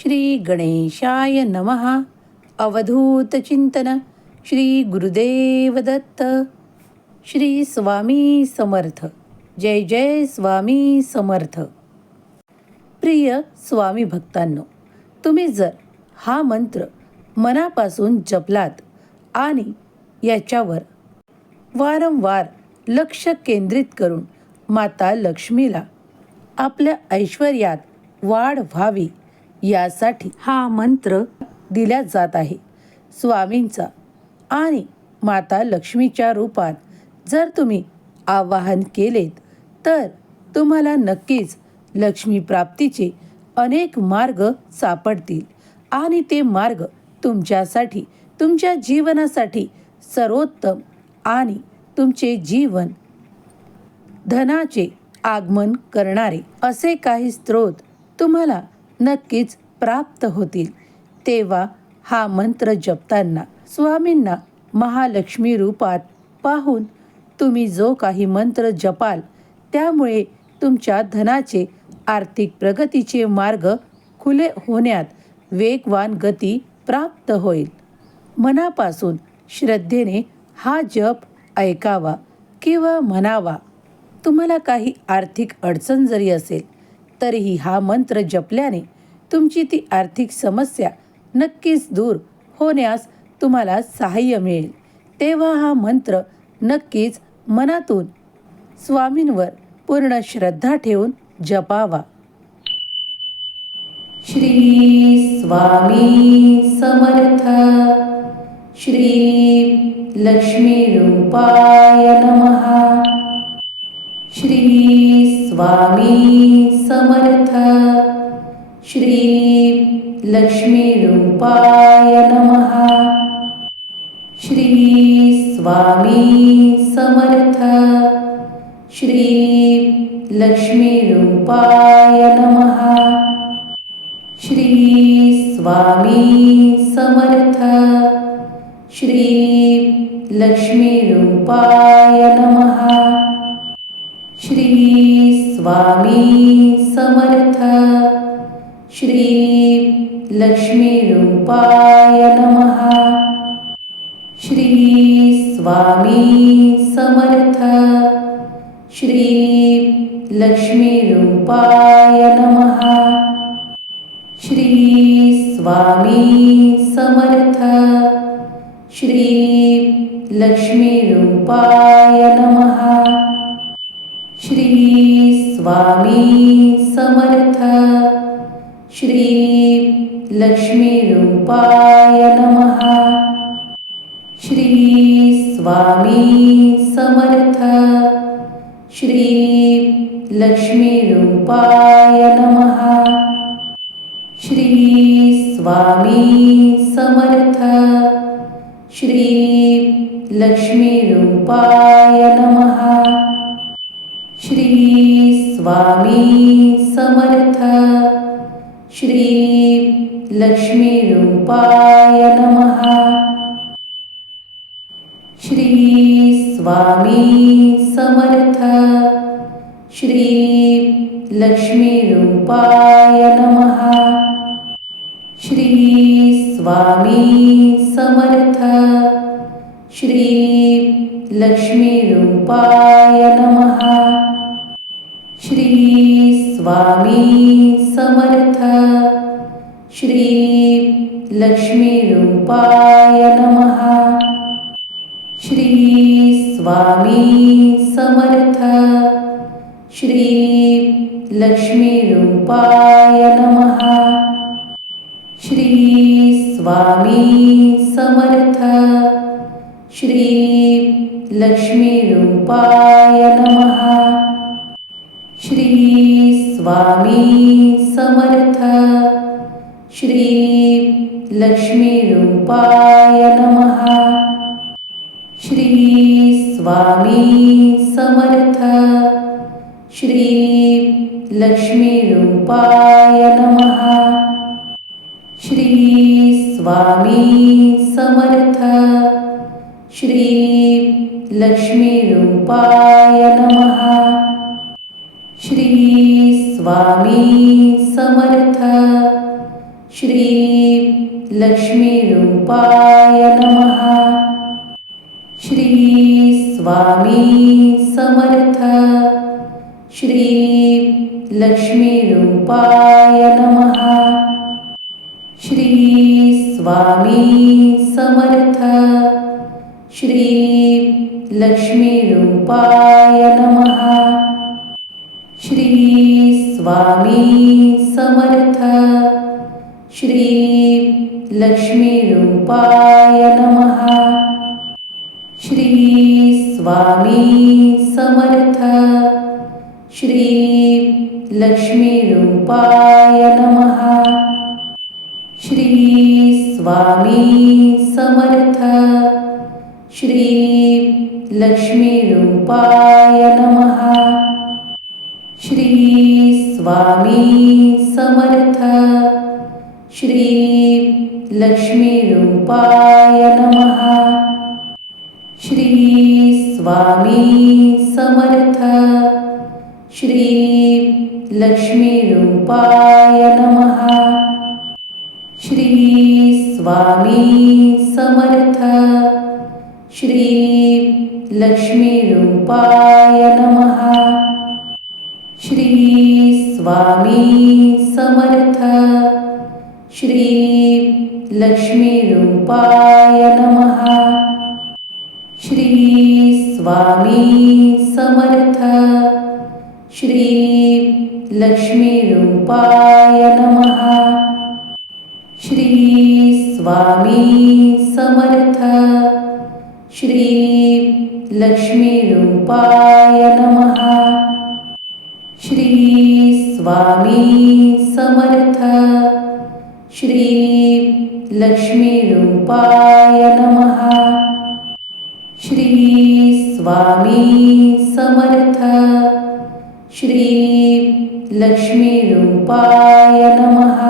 श्री गणेशाय नमः. अवधूत चिंतन. श्री गुरुदेव दत्त. श्री स्वामी समर्थ. जय जय स्वामी समर्थ. प्रिय स्वामी भक्तांनो तुम्ही जर हा मंत्र मनापासून जपलात आणि याच्यावर वारंवार लक्ष केंद्रित करून माता लक्ष्मीला आपल्या ऐश्वर्यात वाढ व्हावी यासाठी हा मंत्र दिला जात आहे. स्वामींचा आणि माता लक्ष्मीच्या रूपात जर तुम्ही आवाहन केलेत तर तुम्हाला नक्कीच लक्ष्मी प्राप्तीचे अनेक मार्ग सापडतील आणि ते मार्ग तुमच्यासाठी तुमच्या जीवनासाठी सर्वोत्तम आणि तुमचे जीवन धनाचे आगमन करणारे असे काही स्रोत तुम्हाला नक्कीच प्राप्त होतील. तेव्हा हा मंत्र जपताना स्वामींना महालक्ष्मी रूपात पाहून तुम्ही जो काही मंत्र जपाल त्यामुळे तुमच्या धनाचे आर्थिक प्रगतीचे मार्ग खुले होण्यात वेगवान गती प्राप्त होईल. मनापासून श्रद्धेने हा जप ऐकावा किंवा म्हणावा. तुम्हाला काही आर्थिक अडचण जरी असेल तरीही हा मंत्र जपल्याने तुमची ती आर्थिक समस्या नक्कीच दूर होण्यास तुम्हाला सहाय्य मिळेल. तेव्हा हा मंत्र नक्कीच मनातून स्वामींवर पूर्ण श्रद्धा ठेवून जपावा. श्री स्वामी समर्थ. श्री लक्ष्मी रूपाय नमः. श्री स्वामी समर्थ. श्री लक्ष्मी रूपाय नमः। श्री स्वामी समर्थ श्री लक्ष्मी रूपाय नमः। श्री स्वामी समर्थ श्री लक्ष्मी रूपाय नमः। श्री स्वामी समर्थ श्री लक्ष्मी रूपाय नमः। श्री स्वामी समर्थ। श्री लक्ष्मी रूपाय नमः। श्री स्वामी समर्थ। श्री लक्ष्मी रूपाय नमः। श्री स्वामी समर्थ। श्री लक्ष्मी रूपाय नमः। श्री स्वामी समर्थ। श्री लक्ष्मी रूपाय नमः। श्री स्वामी समर्थ। श्री लक्ष्मी रूपाय नमः। श्री स्वामी समर्थ। श्री लक्ष्मी रूपाय नमः। श्री स्वामी समर्थ। श्री लक्ष्मी रूपाय नमः। श्री स्वामी समर्थ। श्री लक्ष्मी रूपाय नमः। स्वामी समर्थ। श्री लक्ष्मी रूपाय नमः। श्री स्वामी समर्थ। श्री लक्ष्मी रूपाय नमः। श्री स्वामी समर्थ। श्री लक्ष्मी रूपाय नमः। श्री स्वामी समर्थ। श्री लक्ष्मी रूपाय नमः। श्री स्वामी समर्थ। श्री लक्ष्मी रूपाय नमः। श्री स्वामी समर्थ। श्री लक्ष्मी रूपाय नमः। स्वामी समर्थ। श्री लक्ष्मीरूपाय नमः। श्री स्वामी समर्थ। श्री लक्ष्मीरूपाय नमः। श्री स्वामी समर्थ। श्री लक्ष्मीरूपाय नमः। श्री स्वामी समर्थ। श्री लक्ष्मीरूपाय नमः। श्री स्वामी समर्थ। श्री लक्ष्मीरूपाय नमः। श्री स्वामी समर्थ। श्री लक्ष्मीरूपाय नमः। स्वामी समर्थ। श्री लक्ष्मीरूपाय नमः। श्री स्वामी समर्थ। श्री लक्ष्मीरूपाय नमः। श्री स्वामी समर्थ। श्री लक्ष्मीरूपाय नमः। स्वामी समर्थ। श्री लक्ष्मीरूपाय नमः। श्री स्वामी समर्थ। श्री लक्ष्मीरूपाय नमः। श्री स्वामी समर्थ। श्री लक्ष्मीरूपाय नमः। श्री स्वामी समर्थ। श्री लक्ष्मीरूपाय नमः। श्री स्वामी समर्थ। श्री लक्ष्मीरूपाय नमः।